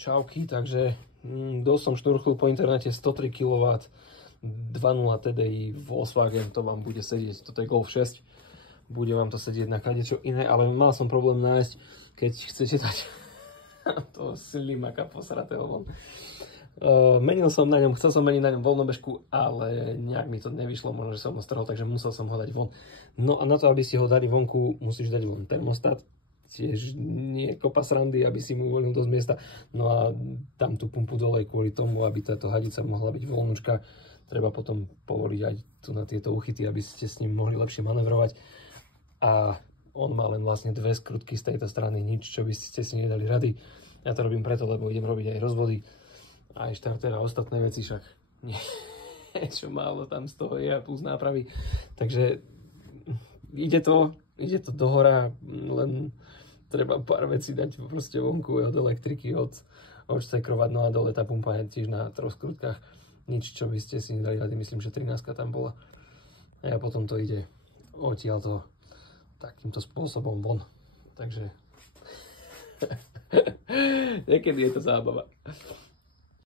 Čauky, takže dosť som šturchl po internete 103 kW 2.0 TDI Volkswagen, to vám bude sedieť, toto je Golf 6, bude vám to sedieť na kadečo iné, ale mal som problém nájsť, keď chcete dať toho slimaka posratého von. Menil som na ňom, chcel som meniť na ňom voľnobežku, ale nejak mi to nevyšlo, možno, že som ho strhol, takže musel som ho dať von. No a na to, aby si ho dali vonku, musíš dať von termostat, tiež nie kopa srandy, aby si mu uvoľnil dosť miesta. No a tam tú pumpu dole kvôli tomu, aby táto hadica mohla byť voľnúčka, treba potom povoliť aj tu na tieto uchyty, aby ste s ním mohli lepšie manevrovať. A on má len vlastne dve skrutky z tejto strany, nič, čo by ste si nedali rady. Ja to robím preto, lebo idem robiť aj rozvody, aj štarter a ostatné veci, však niečo málo tam z toho je a plus nápravy. Takže ide to dohora, len treba pár vecí dať proste vonku od elektriky, odštekrovať, no a dole tá pumpa je tiež na troch skrutkách. Nič, čo by ste si nedali rady, myslím, že 13 tam bola. A potom to ide odtiaľto takýmto spôsobom von. Takže niekedy je to zábava.